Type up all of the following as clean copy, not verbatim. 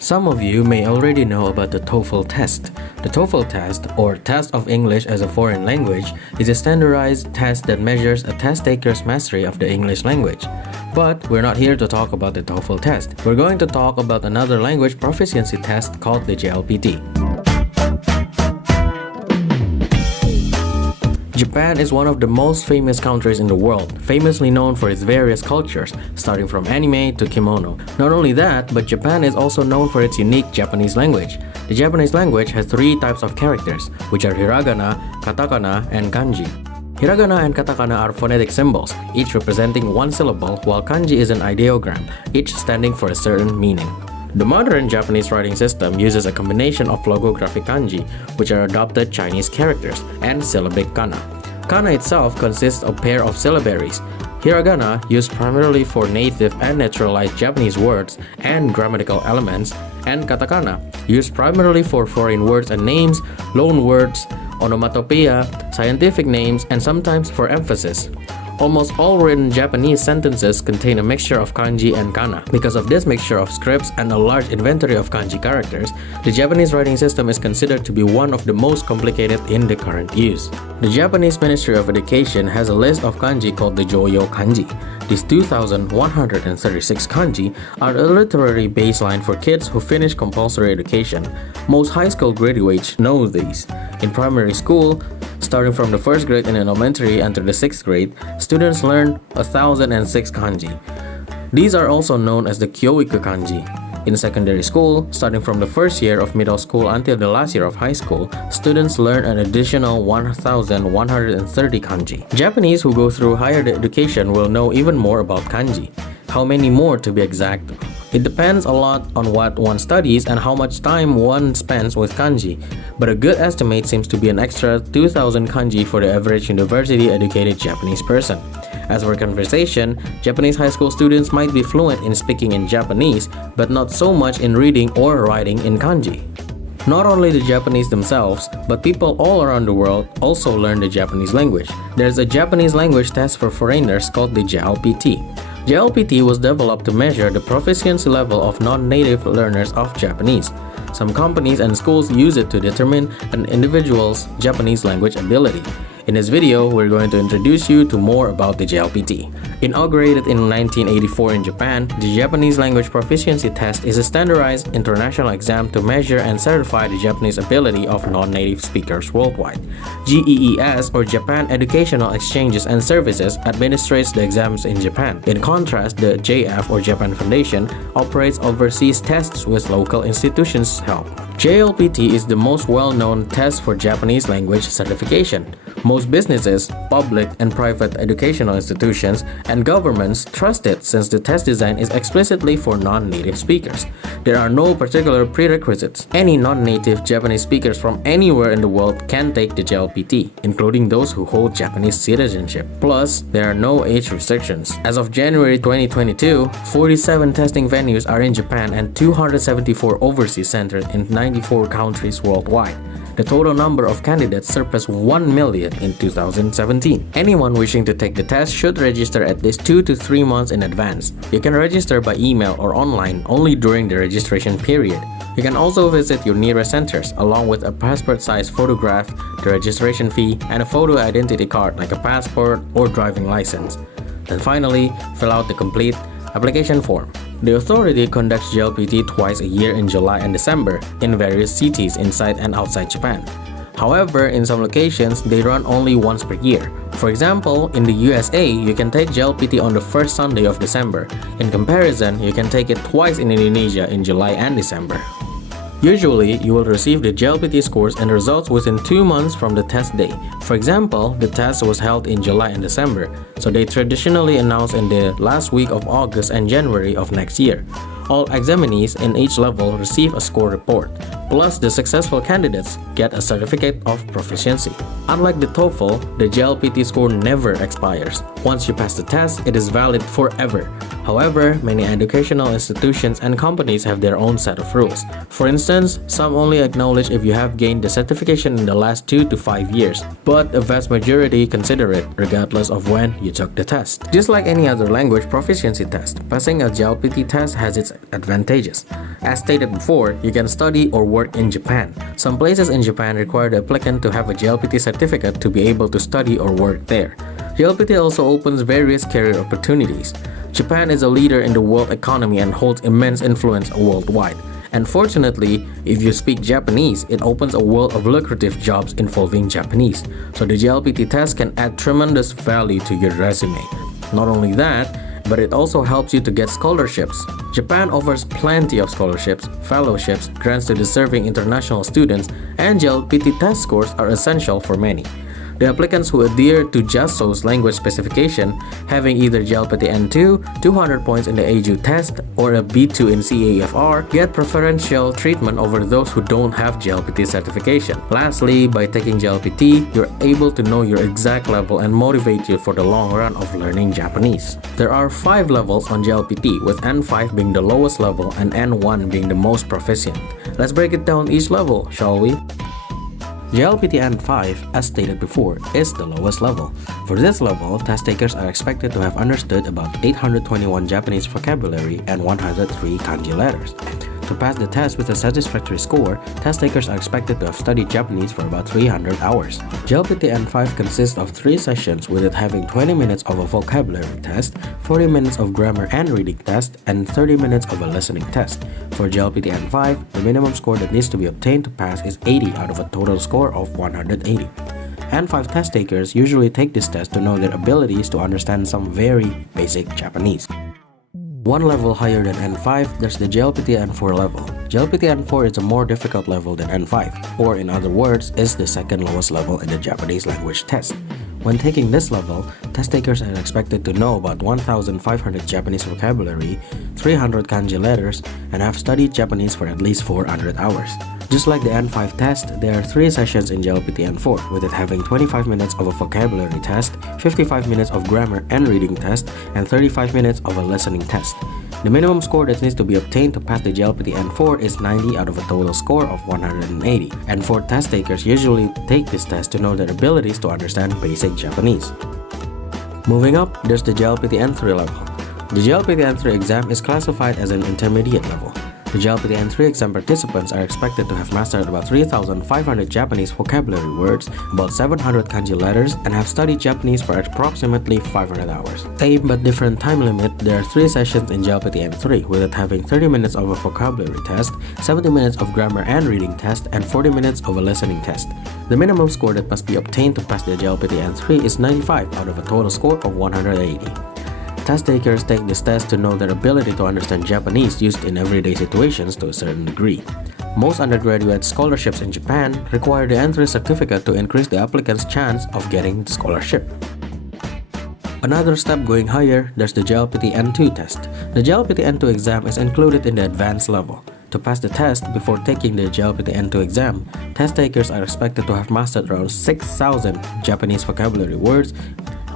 Some of you may already know about the TOEFL test. The TOEFL test, or Test of English as a Foreign Language, is a standardized test that measures a test taker's mastery of the English language. But we're not here to talk about the TOEFL test. We're going to talk about another language proficiency test called the JLPT. Japan is one of the most famous countries in the world, famously known for its various cultures, starting from anime to kimono. Not only that, but Japan is also known for its unique Japanese language. The Japanese language has three types of characters, which are hiragana, katakana, and kanji. Hiragana and katakana are phonetic symbols, each representing one syllable, while kanji is an ideogram, each standing for a certain meaning. The modern Japanese writing system uses a combination of logographic kanji, which are adopted Chinese characters, and syllabic kana. Kana itself consists of a pair of syllabaries. Hiragana, used primarily for native and naturalized Japanese words and grammatical elements, and katakana, used primarily for foreign words and names, loan words, onomatopoeia, scientific names, and sometimes for emphasis. Almost all written Japanese sentences contain a mixture of kanji and kana. Because of this mixture of scripts and a large inventory of kanji characters, the Japanese writing system is considered to be one of the most complicated in the current use. The Japanese Ministry of Education has a list of kanji called the Joyo kanji. These 2,136 kanji are a literary baseline for kids who finish compulsory education. Most high school graduates know these. In primary school, starting from the first grade in elementary until the 6th grade, students learn 1,006 kanji. These are also known as the Kyoiku kanji. In secondary school, starting from the first year of middle school until the last year of high school, students learn an additional 1,130 kanji. Japanese who go through higher education will know even more about kanji. How many more to be exact? It depends a lot on what one studies and how much time one spends with kanji, but a good estimate seems to be an extra 2,000 kanji for the average university-educated Japanese person. As for conversation, Japanese high school students might be fluent in speaking in Japanese, but not so much in reading or writing in kanji. Not only the Japanese themselves, but people all around the world also learn the Japanese language. There's a Japanese language test for foreigners called the JLPT. JLPT was developed to measure the proficiency level of non-native learners of Japanese. Some companies and schools use it to determine an individual's Japanese language ability. In this video, we're going to introduce you to more about the JLPT. Inaugurated in 1984 in Japan, the Japanese Language Proficiency Test is a standardized international exam to measure and certify the Japanese ability of non-native speakers worldwide. GEES, or Japan Educational Exchanges and Services, administrates the exams in Japan. In contrast, the JF, or Japan Foundation, operates overseas tests with local institutions' help. JLPT is the most well-known test for Japanese language certification. Most businesses, public and private educational institutions, and governments trust it since the test design is explicitly for non-native speakers. There are no particular prerequisites. Any non-native Japanese speakers from anywhere in the world can take the JLPT, including those who hold Japanese citizenship. Plus, there are no age restrictions. As of January 2022, 47 testing venues are in Japan and 274 overseas centers in 94 countries worldwide. The total number of candidates surpassed 1 million in 2017. Anyone wishing to take the test should register at least 2 to 3 months in advance. You can register by email or online only during the registration period. You can also visit your nearest centers along with a passport-sized photograph, the registration fee, and a photo identity card like a passport or driving license. And finally, fill out the complete application form. The authority conducts JLPT twice a year in July and December in various cities inside and outside Japan. However, in some locations, they run only once per year. For example, in the USA, you can take JLPT on the first Sunday of December. In comparison, you can take it twice in Indonesia in July and December. Usually, you will receive the JLPT scores and results within 2 months from the test day. For example, the test was held in July and December, so they traditionally announce in the last week of August and January of next year. All examinees in each level receive a score report, plus the successful candidates get a certificate of proficiency. Unlike the TOEFL, the JLPT score never expires. Once you pass the test, it is valid forever. However, many educational institutions and companies have their own set of rules. For instance, some only acknowledge if you have gained the certification in the last 2 to 5 years, but a vast majority consider it regardless of when you took the test. Just like any other language proficiency test, passing a JLPT test has its advantages. As stated before, you can study or work in Japan. Some places in Japan require the applicant to have a JLPT certificate to be able to study or work there. JLPT also opens various career opportunities. Japan is a leader in the world economy and holds immense influence worldwide. And fortunately, if you speak Japanese, it opens a world of lucrative jobs involving Japanese. So the JLPT test can add tremendous value to your resume. Not only that, but it also helps you to get scholarships. Japan offers plenty of scholarships, fellowships, grants to deserving international students, and JLPT test scores are essential for many. The applicants who adhere to JASO's language specification, having either JLPT N2, 200 points in the AJU test, or a B2 in CAFR, get preferential treatment over those who don't have JLPT certification. Lastly, by taking JLPT, you're able to know your exact level and motivate you for the long run of learning Japanese. There are 5 levels on JLPT, with N5 being the lowest level and N1 being the most proficient. Let's break it down each level, shall we? JLPT N5, as stated before, is the lowest level. For this level, test takers are expected to have understood about 821 Japanese vocabulary and 103 kanji letters. To pass the test with a satisfactory score, test takers are expected to have studied Japanese for about 300 hours. JLPT N5 consists of 3 sessions, with it having 20 minutes of a vocabulary test, 40 minutes of grammar and reading test, and 30 minutes of a listening test. For JLPT N5, the minimum score that needs to be obtained to pass is 80 out of a total score of 180. N5 test takers usually take this test to know their abilities to understand some very basic Japanese. One level higher than N5, there's the JLPT N4 level. JLPT N4 is a more difficult level than N5, or in other words, is the second lowest level in the Japanese language test. When taking this level, test takers are expected to know about 1,500 Japanese vocabulary, 300 kanji letters, and have studied Japanese for at least 400 hours. Just like the N5 test, there are 3 sessions in JLPT N4, with it having 25 minutes of a vocabulary test, 55 minutes of grammar and reading test, and 35 minutes of a listening test. The minimum score that needs to be obtained to pass the JLPT N4 is 90 out of a total score of 180. N4 test takers usually take this test to know their abilities to understand basic Japanese. Moving up, there's the JLPT N3 level. The JLPT N3 exam is classified as an intermediate level. The JLPT N3 exam participants are expected to have mastered about 3,500 Japanese vocabulary words, about 700 kanji letters, and have studied Japanese for approximately 500 hours. Same but different time limit, there are 3 sessions in JLPT N3, with it having 30 minutes of a vocabulary test, 70 minutes of grammar and reading test, and 40 minutes of a listening test. The minimum score that must be obtained to pass the JLPT N3 is 95 out of a total score of 180. Test takers take this test to know their ability to understand Japanese used in everyday situations to a certain degree. Most undergraduate scholarships in Japan require the N3 certificate to increase the applicant's chance of getting the scholarship. Another step going higher, there's the JLPT N2 test. The JLPT N2 exam is included in the advanced level. To pass the test before taking the JLPT N2 exam, test takers are expected to have mastered around 6,000 Japanese vocabulary words,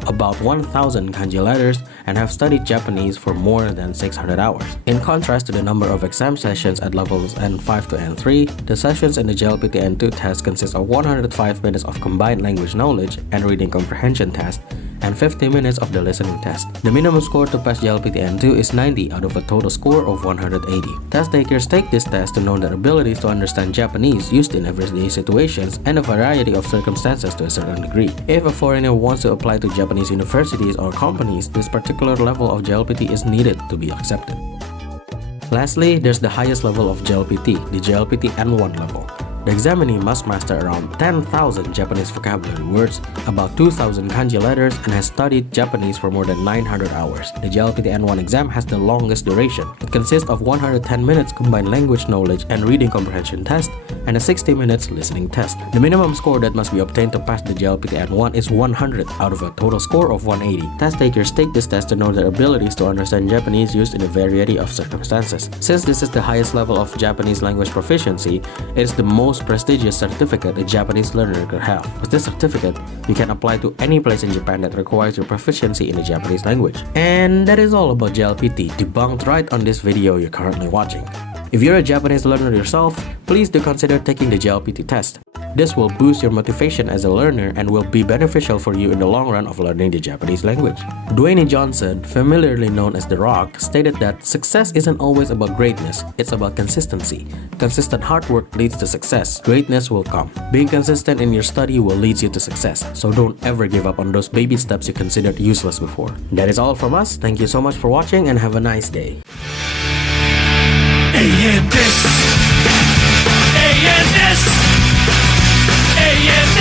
about 1,000 kanji letters, and have studied Japanese for more than 600 hours. In contrast to the number of exam sessions at levels N5 to N3, the sessions in the JLPT N2 test consist of 105 minutes of combined language knowledge and reading comprehension test, and 50 minutes of the listening test. The minimum score to pass JLPT N2 is 90 out of a total score of 180. Test takers take this test to know their abilities to understand Japanese used in everyday situations and a variety of circumstances to a certain degree. If a foreigner wants to apply to Japanese universities or companies, this particular level of JLPT is needed to be accepted. Lastly, there's the highest level of JLPT, the JLPT N1 level. The examinee must master around 10,000 Japanese vocabulary words, about 2,000 kanji letters, and has studied Japanese for more than 900 hours. The JLPT N1 exam has the longest duration. It consists of 110 minutes combined language knowledge and reading comprehension test, and a 60 minutes listening test. The minimum score that must be obtained to pass the JLPT N1 is 100 out of a total score of 180. Test takers take this test to know their abilities to understand Japanese used in a variety of circumstances. Since this is the highest level of Japanese language proficiency, it is the most prestigious certificate a Japanese learner could have. With this certificate, you can apply to any place in Japan that requires your proficiency in the Japanese language. And that is all about JLPT, debunked right on this video you're currently watching. If you're a Japanese learner yourself, please do consider taking the JLPT test. This will boost your motivation as a learner and will be beneficial for you in the long run of learning the Japanese language. Dwayne Johnson, familiarly known as The Rock, stated that success isn't always about greatness, it's about consistency. Consistent hard work leads to success. Greatness will come. Being consistent in your study will lead you to success, so don't ever give up on those baby steps you considered useless before. That is all from us. Thank you so much for watching and have a nice day. ANS